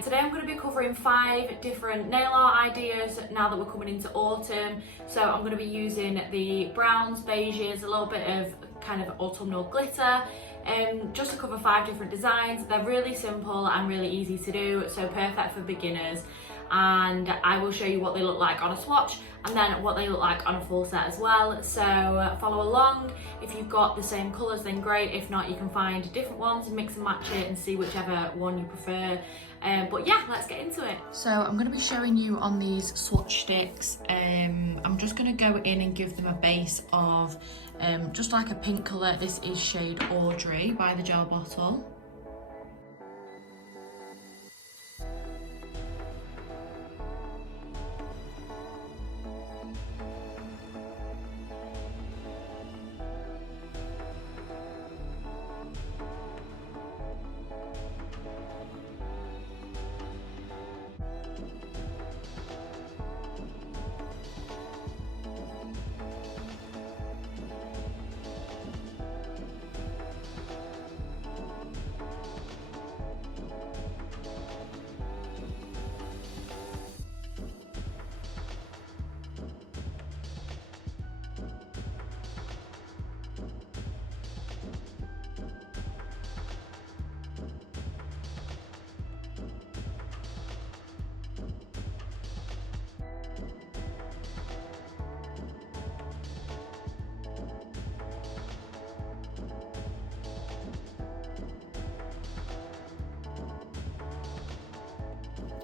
Hi, today I'm going to be covering 5 different nail art ideas now that we're coming into autumn. So I'm going to be using the browns, beiges, a little bit of kind of autumnal glitter, just to cover 5 different designs. They're really simple and really easy to do, so perfect for beginners. And I will show you what they look like on a swatch and then what they look like on a full set as well. So follow along. If you've got the same colours then great, if not you can find different ones and mix and match it and see whichever one you prefer. But yeah, let's get into it. So I'm going to be showing you on these swatch sticks. I'm just going to go in and give them a base of just like a pink colour. This is shade Audrey by the gel bottle.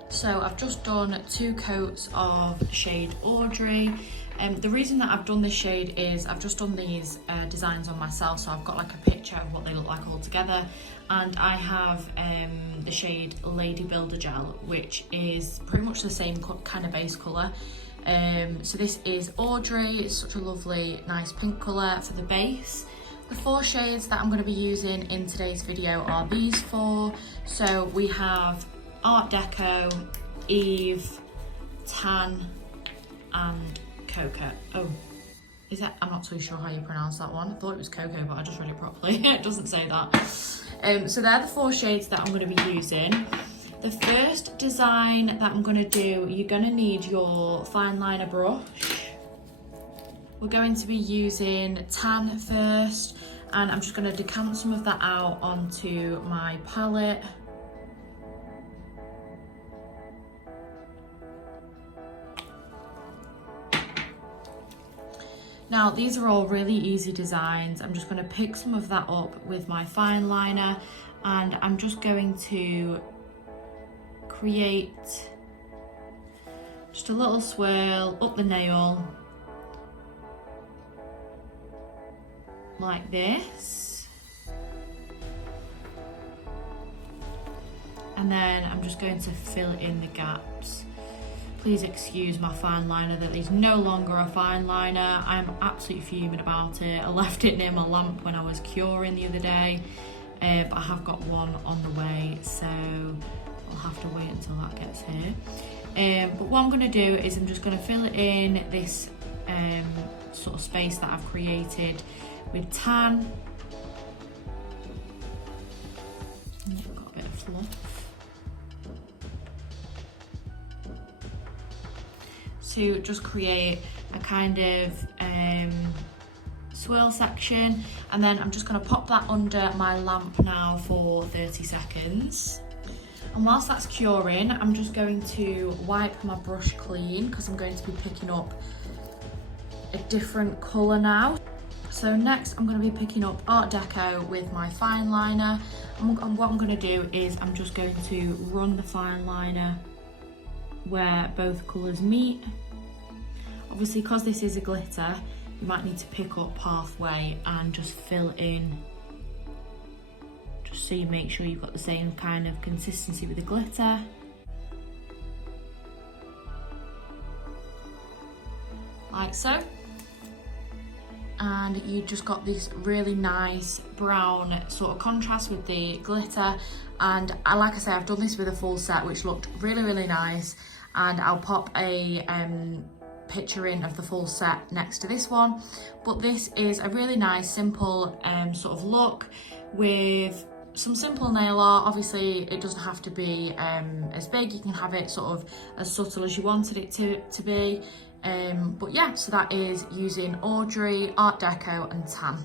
So I've just done 2 coats of shade Audrey. The reason that I've done this shade is I've just done these designs on myself, so I've got like a picture of what they look like all together. And I have the shade Lady Builder Gel, which is pretty much the same kind of base colour. So this is Audrey. It's such a lovely, nice pink colour for the base. The 4 shades that I'm going to be using in today's video are these 4. So we have Art Deco, Eve, Tan, and Cocoa. Oh, is that? I'm not too sure how you pronounce that one. I thought it was Cocoa, but I just read it properly. It doesn't say that. So they're the 4 shades that I'm going to be using. The first design that I'm going to do, you're going to need your fine liner brush. We're going to be using Tan first, and I'm just going to decant some of that out onto my palette. Now these are all really easy designs. I'm just going to pick some of that up with my fine liner, and I'm just going to create just a little swirl up the nail like this, and then I'm just going to fill in the gaps. Please excuse my fine liner that is no longer a fine liner. I'm absolutely fuming about it. I left it near my lamp when I was curing the other day, but I have got one on the way, so I'll have to wait until that gets here. But what I'm going to do is I'm just going to fill in this sort of space that I've created with Tan. I've got a bit of fluff. To just create a kind of swirl section, and then I'm just going to pop that under my lamp now for 30 seconds. And whilst that's curing, I'm just going to wipe my brush clean because I'm going to be picking up a different colour now. So next I'm going to be picking up Art Deco with my fine liner, and what I'm going to do is I'm just going to run the fine liner where both colours meet. Obviously, because this is a glitter, you might need to pick up halfway and just fill in, just so you make sure you've got the same kind of consistency with the glitter. Like so. And you just got this really nice brown sort of contrast with the glitter. And like I say, I've done this with a full set, which looked really, really nice. And I'll pop a picture in of the full set next to this one. But this is a really nice, simple sort of look with some simple nail art. Obviously it doesn't have to be as big, you can have it sort of as subtle as you wanted it to be. But yeah, so that is using Audrey, Art Deco and Tan.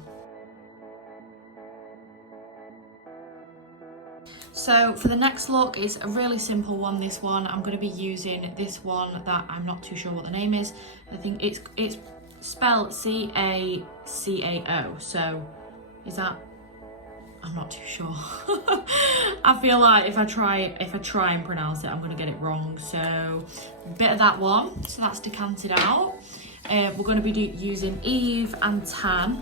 So for the next look, it's a really simple one, this one. I'm going to be using this one that I'm not too sure what the name is. I think it's spelled C-A-C-A-O, so is that, I'm not too sure. I feel like if I try and pronounce it, I'm going to get it wrong. So a bit of that one, so that's decanted out. We're going to be using Eve and Tan.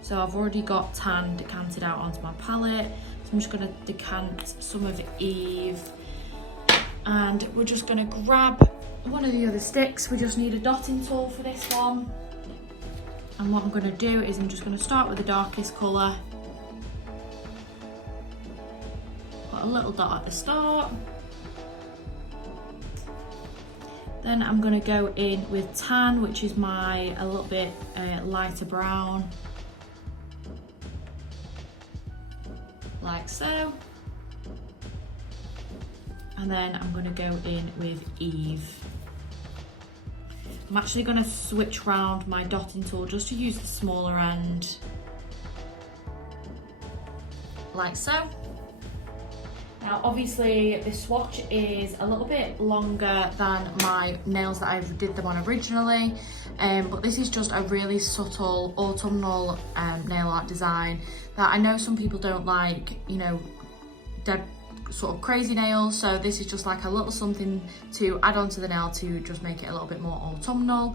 So I've already got Tan decanted out onto my palette. I'm just going to decant some of Eve, and we're just going to grab one of the other sticks. We just need a dotting tool for this one, and what I'm going to do is I'm just going to start with the darkest colour, put a little dot at the start, then I'm going to go in with Tan, which is a little bit lighter brown, like so, and then I'm going to go in with Eve. I'm actually going to switch round my dotting tool just to use the smaller end, like so. Now obviously this swatch is a little bit longer than my nails that I did them on originally, but this is just a really subtle autumnal nail art design that I know some people don't like, you know, dead sort of crazy nails, so this is just like a little something to add on to the nail to just make it a little bit more autumnal.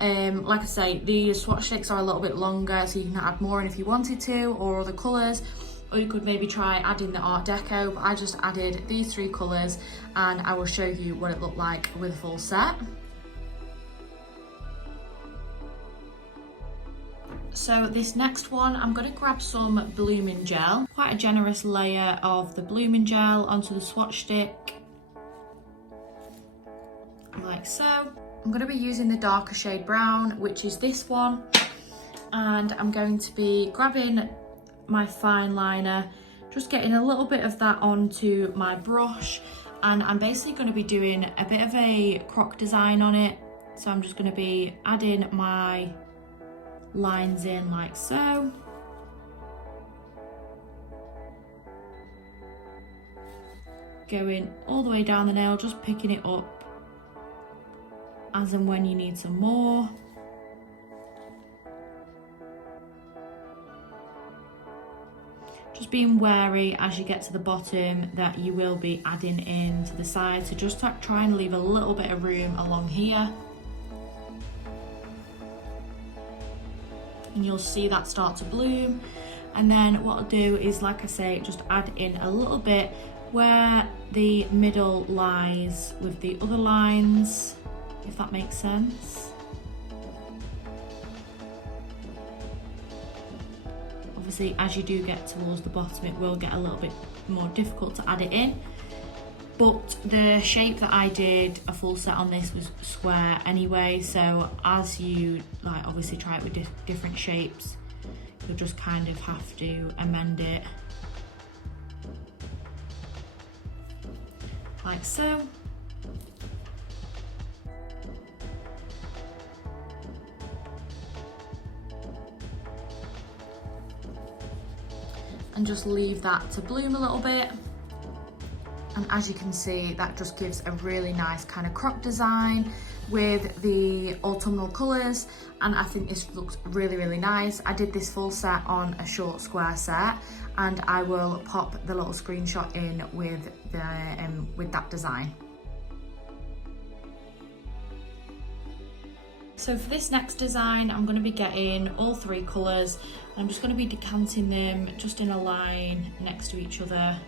Like I say, the swatch sticks are a little bit longer, so you can add more in if you wanted to, or other colours, or you could maybe try adding the Art Deco, but I just added these 3 colours and I will show you what it looked like with a full set. So this next one, I'm going to grab some blooming gel, quite a generous layer of the blooming gel onto the swatch stick, like so. I'm going to be using the darker shade brown, which is this one, and I'm going to be grabbing my fine liner, just getting a little bit of that onto my brush, and I'm basically going to be doing a bit of a croc design on it. So I'm just going to be adding my lines in like so, going all the way down the nail, just picking it up as and when you need some more. Just being wary as you get to the bottom that you will be adding in to the side, so just try and leave a little bit of room along here. And you'll see that start to bloom, and then what I'll do is, like I say, just add in a little bit where the middle lies with the other lines, if that makes sense. Obviously as you do get towards the bottom, it will get a little bit more difficult to add it in, but the shape that I did a full set on this was square anyway, so as you like obviously try it with different shapes, you'll just kind of have to amend it like so. And just leave that to bloom a little bit. And as you can see, that just gives a really nice kind of croc design with the autumnal colours, and I think this looks really, really nice. I did this full set on a short square set, and I will pop the little screenshot in with that design. So for this next design, I'm going to be getting all 3 colours, and I'm just going to be decanting them just in a line next to each other.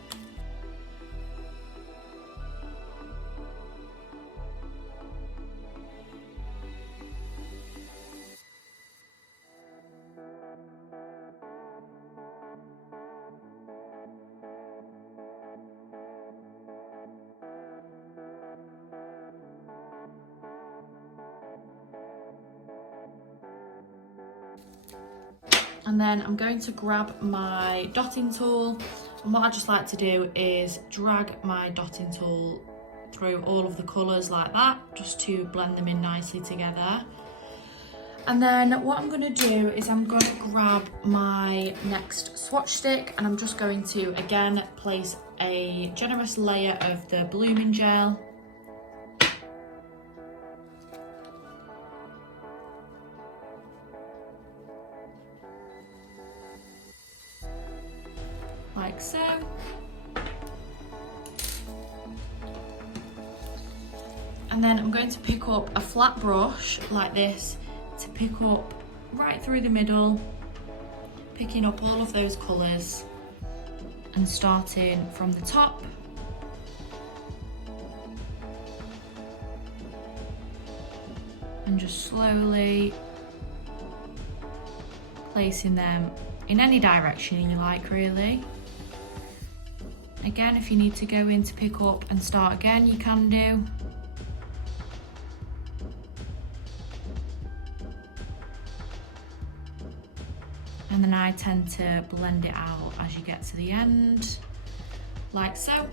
And then I'm going to grab my dotting tool, and what I just like to do is drag my dotting tool through all of the colours like that, just to blend them in nicely together. And then what I'm going to do is I'm going to grab my next swatch stick, and I'm just going to again place a generous layer of the blooming gel. Like so. And then I'm going to pick up a flat brush like this to pick up right through the middle, picking up all of those colours and starting from the top. And just slowly placing them in any direction you like, really. Again, if you need to go in to pick up and start again, you can do. And then I tend to blend it out as you get to the end, like so.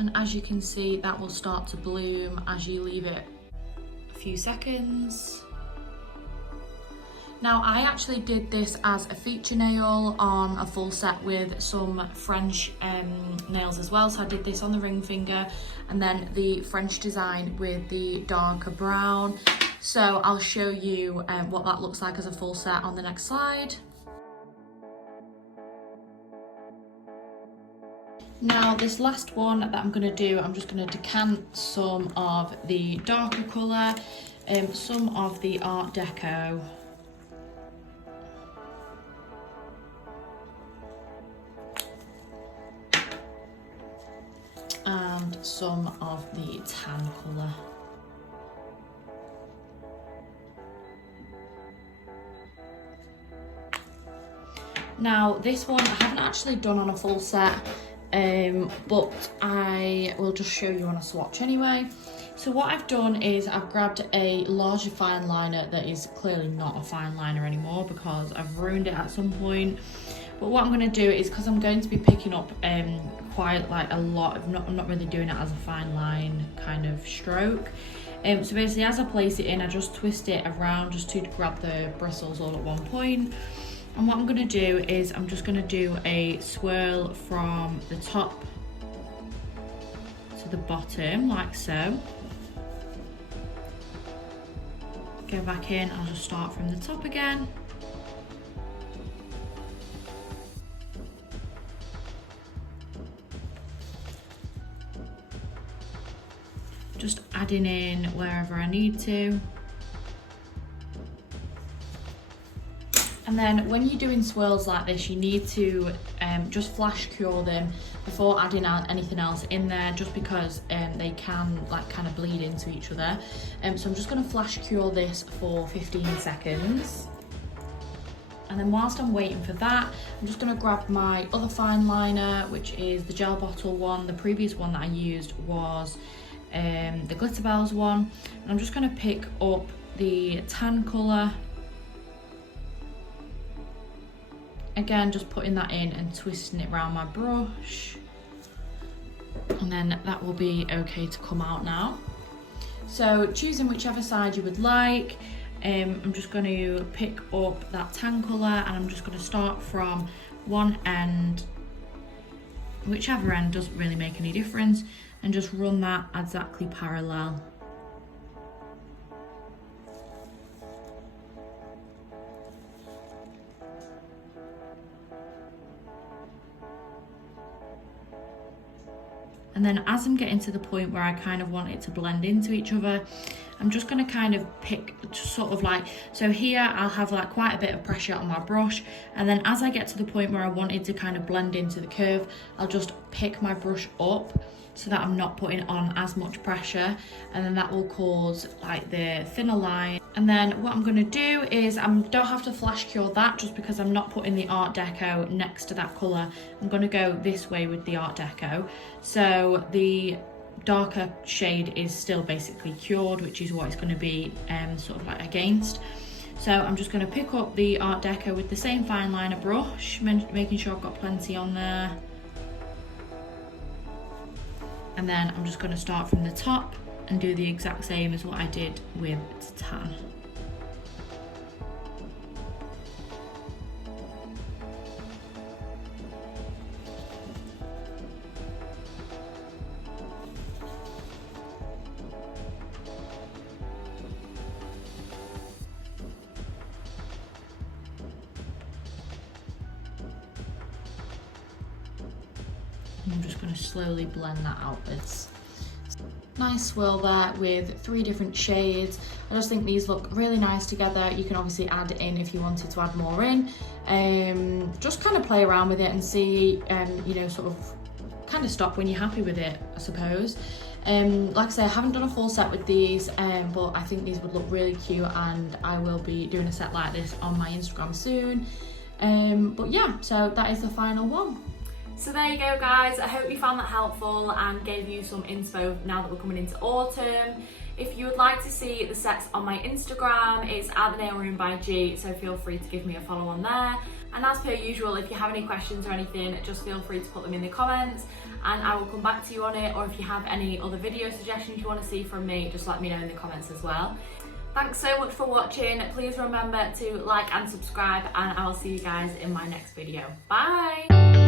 And as you can see, that will start to bloom as you leave it a few seconds. Now, I actually did this as a feature nail on a full set with some French nails as well. So I did this on the ring finger and then the French design with the darker brown. So I'll show you what that looks like as a full set on the next slide. Now, this last one that I'm going to do, I'm just going to decant some of the darker colour, some of the Art Deco. And some of the tan colour. Now, this one I haven't actually done on a full set. But I will just show you on a swatch anyway. So what I've done is I've grabbed a larger fine liner that is clearly not a fine liner anymore because I've ruined it at some point. But what I'm going to do is, because I'm going to be picking up quite like a lot of, I'm not really doing it as a fine line kind of stroke. So basically as I place it in, I just twist it around just to grab the bristles all at one point. And what I'm going to do is I'm just going to do a swirl from the top to the bottom, like so. Go back in, I'll just start from the top again. Just adding in wherever I need to. And then when you're doing swirls like this, you need to just flash cure them before adding anything else in there, just because they can like kind of bleed into each other. So I'm just going to flash cure this for 15 seconds. And then whilst I'm waiting for that, I'm just going to grab my other fine liner, which is the gel bottle one. The previous one that I used was the Glitter Bells one. And I'm just going to pick up the tan colour. Again, just putting that in and twisting it around my brush. And then that will be okay to come out now. So choosing whichever side you would like, I'm just going to pick up that tan colour and I'm just going to start from one end, whichever end doesn't really make any difference, and just run that exactly parallel. And then as I'm getting to the point where I kind of want it to blend into each other, I'm just going to kind of pick sort of like, so here I'll have like quite a bit of pressure on my brush, and then as I get to the point where I want it to kind of blend into the curve, I'll just pick my brush up so that I'm not putting on as much pressure, and then that will cause like the thinner line. And then what I'm going to do is don't have to flash cure that, just because I'm not putting the Art Deco next to that colour. I'm going to go this way with the Art Deco, so the darker shade is still basically cured, which is what it's going to be sort of like against. So I'm just going to pick up the Art Deco with the same fine liner brush, making sure I've got plenty on there. And then I'm just going to start from the top and do the exact same as what I did with tan. I'm just going to slowly blend that outwards. Nice swirl there with 3 different shades. I just think these look really nice together. You can obviously add in if you wanted to add more in. Just kind of play around with it and see, you know, sort of kind of stop when you're happy with it, I suppose. Like I say, I haven't done a full set with these, but I think these would look really cute, and I will be doing a set like this on my Instagram soon. But yeah, so that is the final one. So there you go, guys. I hope you found that helpful and gave you some inspo now that we're coming into autumn. If you would like to see the sets on my Instagram, it's @thenailroom by G, so feel free to give me a follow on there. And as per usual, if you have any questions or anything, just feel free to put them in the comments and I will come back to you on it. Or if you have any other video suggestions you want to see from me, just let me know in the comments as well. Thanks so much for watching. Please remember to like and subscribe, and I will see you guys in my next video. Bye!